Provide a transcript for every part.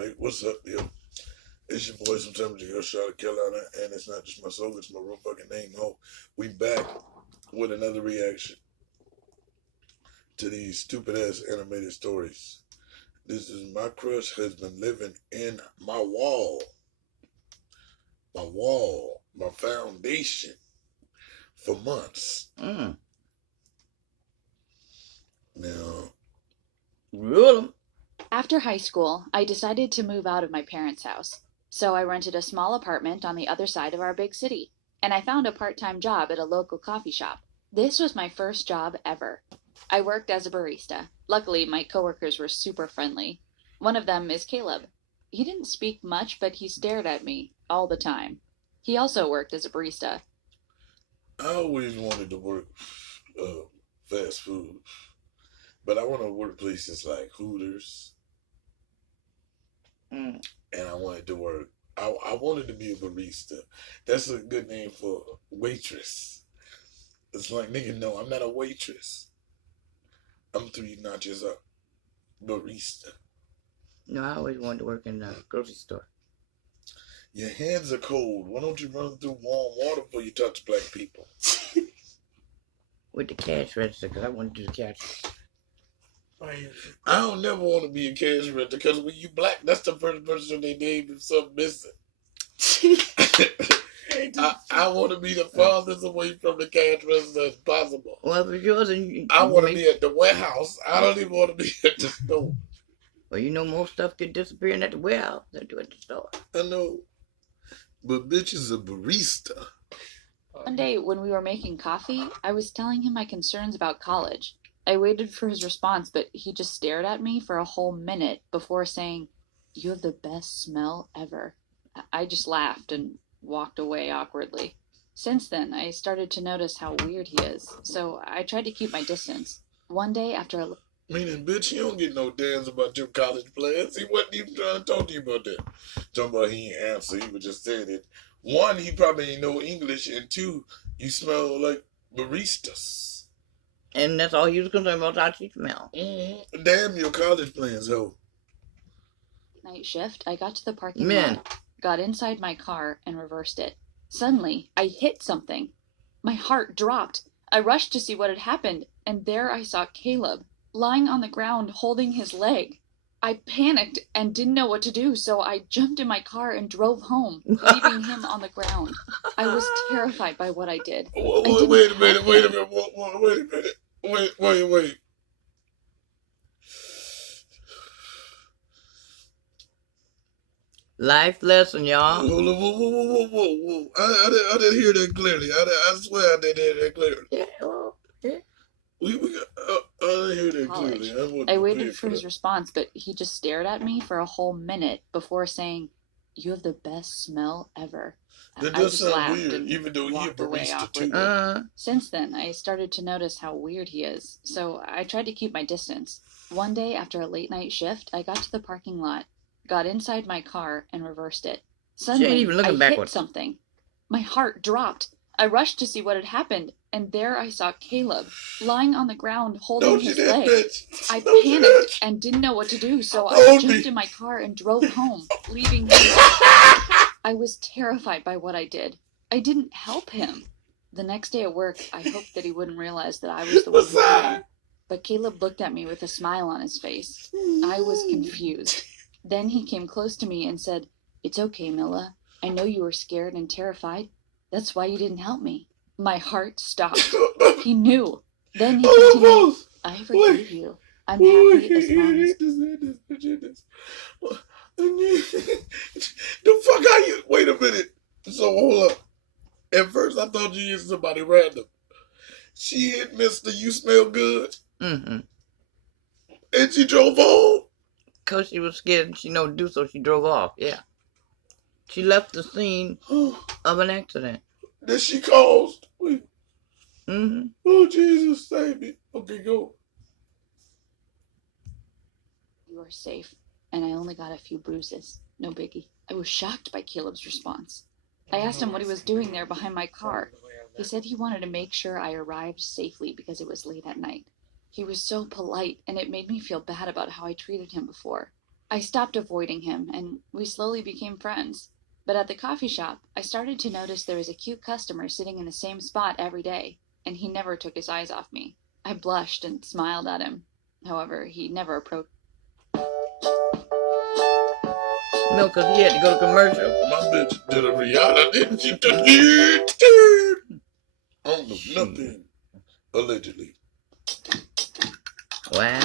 everybody. What's up, yo? It's your boy, sometimes your Charlotte Carolina, and it's not just my soul, it's my real fucking name. Oh, we back with another reaction to these stupid ass animated stories. This is my crush has been living in my foundation for months. Now, Rule 'em. After high school, I decided to move out of my parents' house. So I rented a small apartment on the other side of our big city, and I found a part-time job at a local coffee shop. This was my first job ever. I worked as a barista. Luckily, my coworkers were super friendly. One of them is Caleb. He didn't speak much, but he stared at me all the time. He also worked as a barista. I always wanted to work fast food, but I want to work places like Hooters, and I wanted to work. I wanted to be a barista. That's a good name for waitress. It's like, nigga, no, I'm not a waitress. I'm 3 notches up. Barista. No, I always wanted to work in a grocery store. Your hands are cold. Why don't you run through warm water before you touch black people? With the cash register, because I want to do the cash. I don't never want to be a cash register because when you black, that's the first person they name if something missing. I want to be the farthest away from the cash register as possible. Well, if it's yours, and I want to be at the warehouse. I don't even want to be at the store. Well, you know, more stuff get disappearing at the warehouse than do at the store. I know. But bitch is a barista. One day, when we were making coffee, I was telling him my concerns about college. I waited for his response, but he just stared at me for a whole minute before saying, "You have the best smell ever." I just laughed and walked away awkwardly. Since then, I started to notice how weird he is, so I tried to keep my distance. One day, after a Meaning, bitch, you don't get no damns about your college plans. He wasn't even trying to talk to you about that. Talking about he ain't answer. He was just saying it. One, he probably ain't know English, and two, you smell like baristas. And that's all he was concerned about, how she smell. Damn your college plans, ho. night shift, I got to the parking lot, got inside my car, and reversed it. Suddenly, I hit something. My heart dropped. I rushed to see what had happened, and there I saw Caleb, lying on the ground holding his leg. I panicked and didn't know what to do, so I jumped in my car and drove home, leaving him on the ground. I was terrified by what I did. Wait a minute. Wait. Life lesson, y'all. Whoa. I didn't hear that clearly. I swear I didn't hear that clearly. Yeah, well, yeah. I didn't hear that clearly. I waited for his response, but he just stared at me for a whole minute before saying, "You have the best smell ever." That does sound weird, even though you're a barista too. Since then, I started to notice how weird he is, so I tried to keep my distance. One day, after a late night shift, I got to the parking lot, got inside my car, and reversed it. Suddenly, I hit something. My heart dropped. I rushed to see what had happened, and there I saw Caleb, lying on the ground holding his leg. I panicked and didn't know what to do, so I jumped in my car and drove home, leaving him. I was terrified by what I did. I didn't help him. The next day at work, I hoped that he wouldn't realize that I was the one who hit him. But Caleb looked at me with a smile on his face. I was confused. Then he came close to me and said, "It's okay, Milla. I know you were scared and terrified. That's why you didn't help me." My heart stopped. He knew. Then he continued, "I forgive you. I'm happy as long as..." The fuck are you? Wait a minute. So hold up. At first I thought you hit somebody random. She hit Mr. You Smell Good. And she drove home. Because she was scared and she know to do so, she drove off. Yeah. She left the scene of an accident. That she caused. Wait. Mm-hmm. Oh, Jesus, save me. Okay, go. "You are safe, and I only got a few bruises. No biggie." I was shocked by Caleb's response. I asked him what he was doing there behind my car. He said he wanted to make sure I arrived safely because it was late at night. He was so polite, and it made me feel bad about how I treated him before. I stopped avoiding him, and we slowly became friends. But at the coffee shop, I started to notice there was a cute customer sitting in the same spot every day, and he never took his eyes off me. I blushed and smiled at him. However, he never approached. No, because he had to go to commercial. My bitch did a Rihanna, didn't she? I don't know nothing. Allegedly. Wow.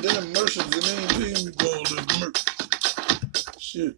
Damn Merchants, and they ain't paying me for all this merch. Shit.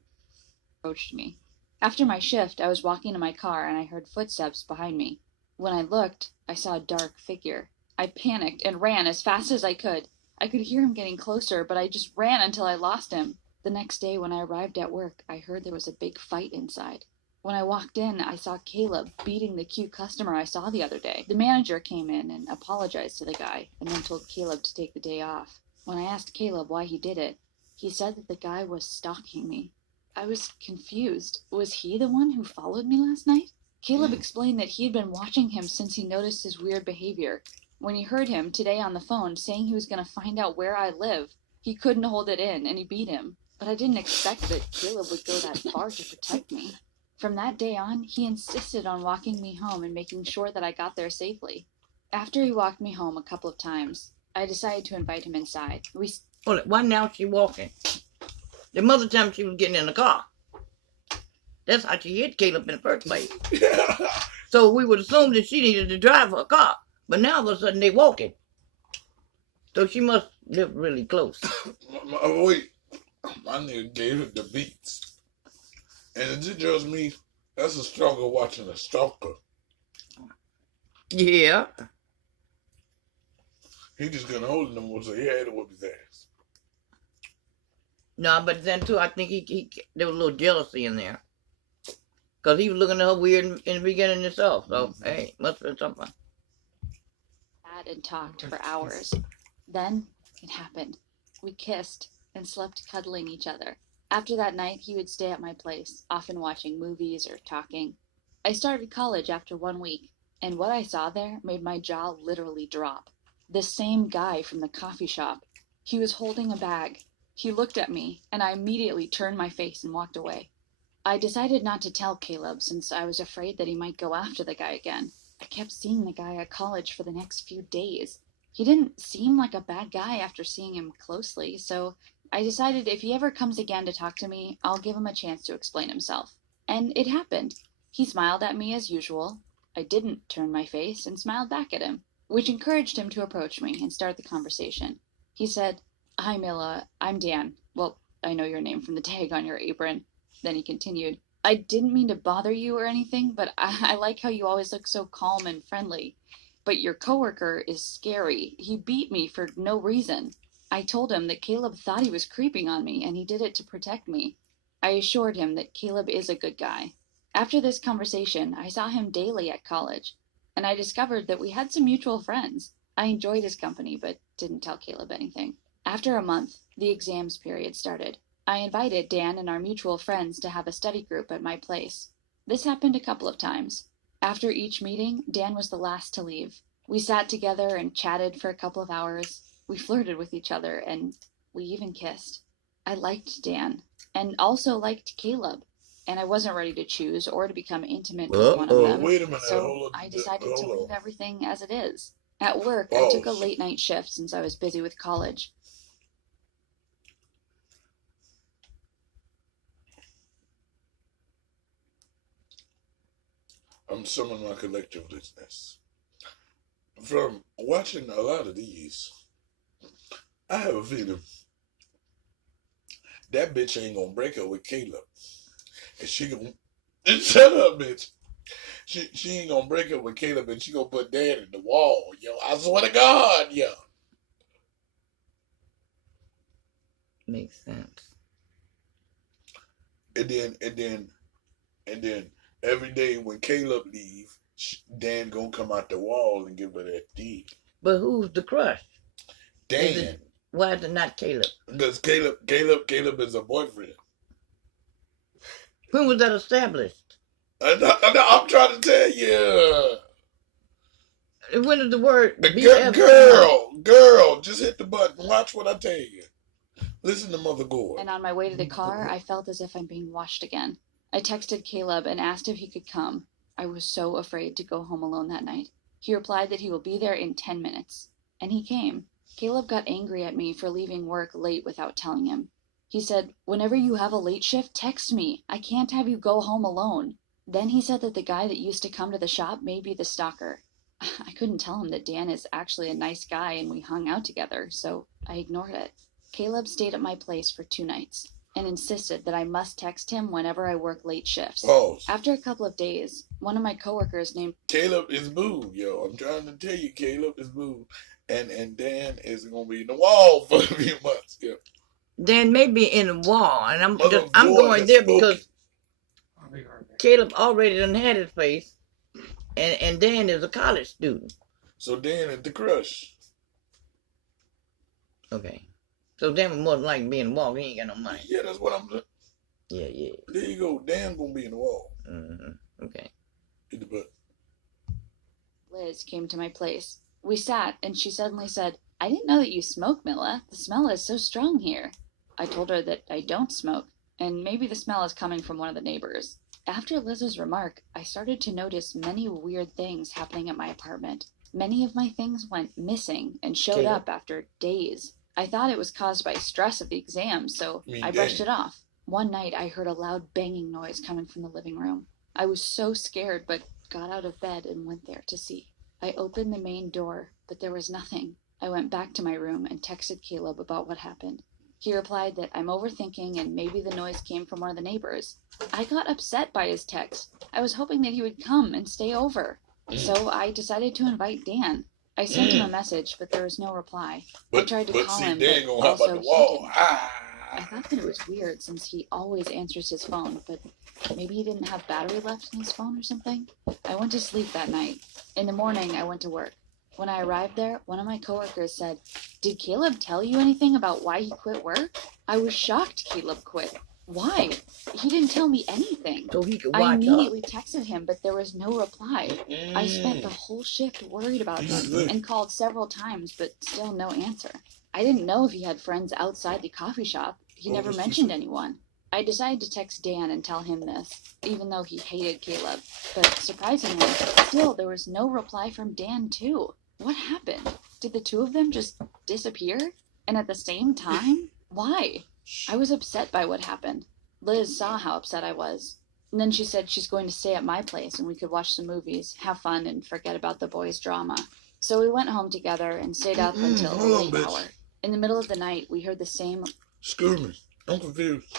Approached me. After my shift, I was walking to my car and I heard footsteps behind me. When I looked, I saw a dark figure. I panicked and ran as fast as I could. I could hear him getting closer, but I just ran until I lost him. The next day when I arrived at work, I heard there was a big fight inside. When I walked in, I saw Caleb beating the cute customer I saw the other day. The manager came in and apologized to the guy, and then told Caleb to take the day off. When I asked Caleb why he did it, he said that the guy was stalking me. I was confused. Was he the one who followed me last night? Caleb explained that he had been watching him since he noticed his weird behavior. When he heard him today on the phone saying he was going to find out where I live, he couldn't hold it in and he beat him. But I didn't expect that Caleb would go that far to protect me. From that day on, he insisted on walking me home and making sure that I got there safely. After he walked me home a couple of times, I decided to invite him inside. Hold it. Why now she walking? The mother time she was getting in the car. That's how she hit Caleb in the first place. So we would assume that she needed to drive her car. But now all of a sudden they walking. So she must live really close. Wait. My nigga gave it the beats. And is it just me? That's a struggle watching a stalker. Yeah. He just couldn't hold it no more, so he had to whip his ass. No, but then too, I think there was a little jealousy in there. Because he was looking at her weird in the beginning himself. So, hey, must have been something. Sat and talked for hours. Then it happened. We kissed and slept cuddling each other. After that night, he would stay at my place, often watching movies or talking. I started college after 1 week, and what I saw there made my jaw literally drop. The same guy from the coffee shop. He was holding a bag. He looked at me, and I immediately turned my face and walked away. I decided not to tell Caleb since I was afraid that he might go after the guy again. I kept seeing the guy at college for the next few days. He didn't seem like a bad guy after seeing him closely, so I decided if he ever comes again to talk to me, I'll give him a chance to explain himself. And it happened. He smiled at me as usual. I didn't turn my face and smiled back at him, which encouraged him to approach me and start the conversation. He said, "Hi, Mila. I'm Dan. Well, I know your name from the tag on your apron." Then he continued, "I didn't mean to bother you or anything, but I like how you always look so calm and friendly. But your coworker is scary. He beat me for no reason." I told him that Caleb thought he was creeping on me, and he did it to protect me. I assured him that Caleb is a good guy. After this conversation, I saw him daily at college, and I discovered that we had some mutual friends. I enjoyed his company, but didn't tell Caleb anything. After a month, the exams period started. I invited Dan and our mutual friends to have a study group at my place. This happened a couple of times. After each meeting, Dan was the last to leave. We sat together and chatted for a couple of hours. We flirted with each other, and we even kissed. I liked Dan, and also liked Caleb, and I wasn't ready to choose or to become intimate with one of them. Wait a minute. So I decided to leave everything as it is. At work, I took a late night shift since I was busy with college. I'm summoning my collectiveness. From watching a lot of these, I have a feeling that bitch ain't gonna break up with Caleb. And she gonna shut up, bitch. She ain't gonna break up with Caleb, and she gonna put Dad in the wall, yo. I swear to God, yo. Makes sense. And then every day when Caleb leave, Dan gonna come out the wall and give her that D. But who's the crush? Dan. Why is it not Caleb? Because Caleb is a boyfriend. When was that established? I'm trying to tell you. When is the word The BF? girl, just hit the button. Watch what I tell you. Listen to Mother Gore. And on my way to the car, I felt as if I'm being watched again. I texted Caleb and asked if he could come. I was so afraid to go home alone that night. He replied that he will be there in 10 minutes. And he came. Caleb got angry at me for leaving work late without telling him. He said, "Whenever you have a late shift, text me. I can't have you go home alone." Then he said that the guy that used to come to the shop may be the stalker. I couldn't tell him that Dan is actually a nice guy and we hung out together, so I ignored it. Caleb stayed at my place for 2 nights and insisted that I must text him whenever I work late shifts. Pause. After a couple of days, one of my coworkers named Caleb is moved, yo. I'm trying to tell you, Caleb is moved. And Dan is going to be in the wall for a few months, yo. Dan may be in the wall, and I'm Mother going Gore there has spoken. because Caleb already done had his face, and Dan is a college student. So Dan is the crush. Okay. So Dan was more than likely be in the wall. He ain't got no money. Yeah, that's what I'm saying. Yeah. There you go. Dan going to be in the wall. Mm-hmm. Okay. Hit the butt. Liz came to my place. We sat, and she suddenly said, "I didn't know that you smoke, Milla. The smell is so strong here." I told her that I don't smoke, and maybe the smell is coming from one of the neighbors. After Liz's remark, I started to notice many weird things happening at my apartment. Many of my things went missing and showed up after days. I thought it was caused by stress of the exam, so I brushed it off. One night, I heard a loud banging noise coming from the living room. I was so scared, but got out of bed and went there to see. I opened the main door, but there was nothing. I went back to my room and texted Caleb about what happened. He replied that I'm overthinking and maybe the noise came from one of the neighbors. I got upset by his text. I was hoping that he would come and stay over. So I decided to invite Dan. I sent him a message, but there was no reply. I tried to call him, Dan but gonna hop also out the wall. he didn't. I thought that it was weird since he always answers his phone, but maybe he didn't have battery left in his phone or something. I went to sleep that night. In the morning, I went to work. When I arrived there, one of my coworkers said, "Did Caleb tell you anything about why he quit work?" I was shocked Caleb quit. Why? He didn't tell me anything. So he could I watch immediately texted him, but there was no reply. I spent the whole shift worried about him and called several times, but still no answer. I didn't know if he had friends outside the coffee shop. He never mentioned anyone. I decided to text Dan and tell him this, even though he hated Caleb. But surprisingly, still there was no reply from Dan too. What happened? Did the two of them just disappear? And at the same time? Why? I was upset by what happened. Liz saw how upset I was. And then she said she's going to stay at my place and we could watch some movies, have fun, and forget about the boys' drama. So we went home together and stayed up until a late hour. In the middle of the night, we heard the same... Excuse me. I'm confused.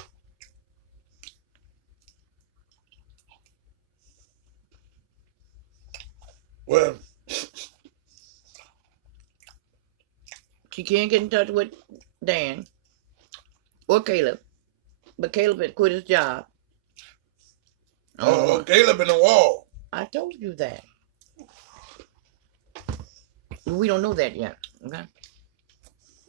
Well, She can't get in touch with Dan or Caleb, but Caleb had quit his job. Caleb in the wall. I told you that. We don't know that yet, okay?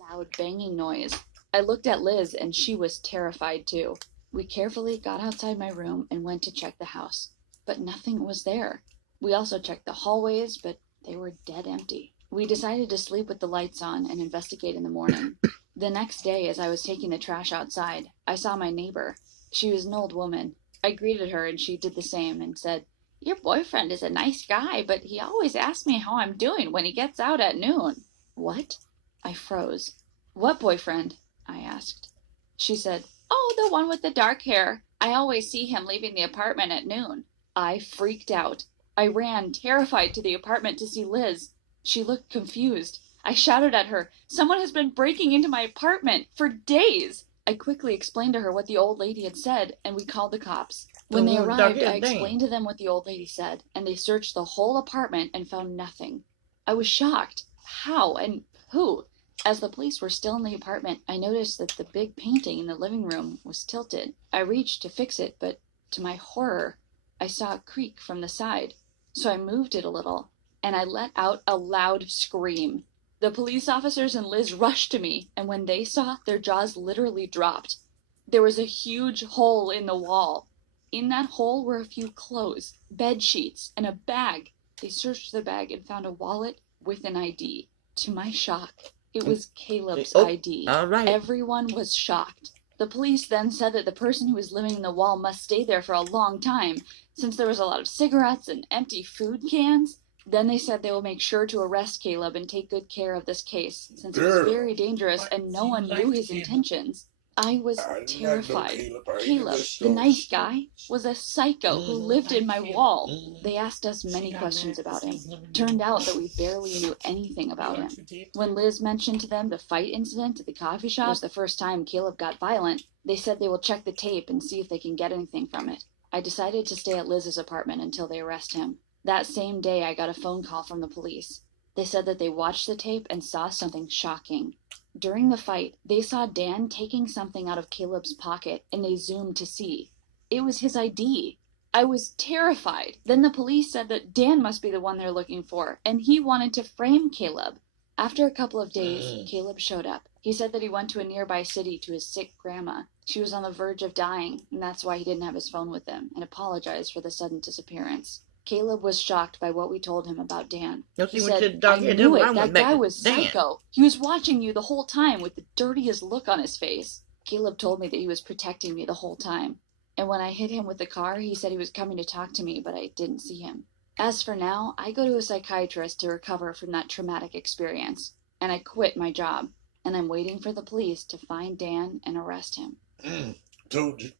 Loud banging noise. I looked at Liz and she was terrified too. We carefully got outside my room and went to check the house, but nothing was there. We also checked the hallways, but they were dead empty. We decided to sleep with the lights on and investigate in the morning. The next day, as I was taking the trash outside, I saw my neighbor. She was an old woman. I greeted her and she did the same and said, "Your boyfriend is a nice guy, but he always asks me how I'm doing when he gets out at noon." What? I froze. "What boyfriend?" I asked. She said, "Oh, the one with the dark hair. I always see him leaving the apartment at noon." I freaked out. I ran, terrified, to the apartment to see Liz. She looked confused. I shouted at her, "Someone has been breaking into my apartment for days." I quickly explained to her what the old lady had said, and we called the cops. When they arrived, I explained to them what the old lady said, and they searched the whole apartment and found nothing. I was shocked. How and who? As the police were still in the apartment, I noticed that the big painting in the living room was tilted. I reached to fix it, but to my horror, I saw a creak from the side. So I moved it a little, and I let out a loud scream. The police officers and Liz rushed to me, and when they saw, their jaws literally dropped. There was a huge hole in the wall. In that hole were a few clothes, bed sheets, and a bag. They searched the bag and found a wallet with an ID. To my shock, It was Caleb's Oh, ID. all right. Everyone was shocked. The police then said that the person who was living in the wall must stay there for a long time, since there was a lot of cigarettes and empty food cans. Then they said they will make sure to arrest Caleb and take good care of this case, since it was very dangerous and no one knew his intentions. I was terrified. Caleb, the nice guy, was a psycho who lived in my wall. They asked us many questions about him. Turned out that we barely knew anything about him. When Liz mentioned to them the fight incident at the coffee shop was the first time Caleb got violent, they said they will check the tape and see if they can get anything from it. I decided to stay at Liz's apartment until they arrest him. That same day, I got a phone call from the police. They said that they watched the tape and saw something shocking. During the fight, they saw Dan taking something out of Caleb's pocket, and they zoomed to see. It was his ID. I was terrified. Then the police said that Dan must be the one they're looking for, and he wanted to frame Caleb. After a couple of days, Caleb showed up. He said that he went to a nearby city to his sick grandma. She was on the verge of dying, and that's why he didn't have his phone with him, and apologized for the sudden disappearance. Caleb was shocked by what we told him about Dan. He said, I knew it, that guy was psycho. He was watching you the whole time with the dirtiest look on his face. Caleb told me that he was protecting me the whole time. And when I hit him with the car, he said he was coming to talk to me, but I didn't see him. As for now, I go to a psychiatrist to recover from that traumatic experience. And I quit my job. And I'm waiting for the police to find Dan and arrest him. Told you.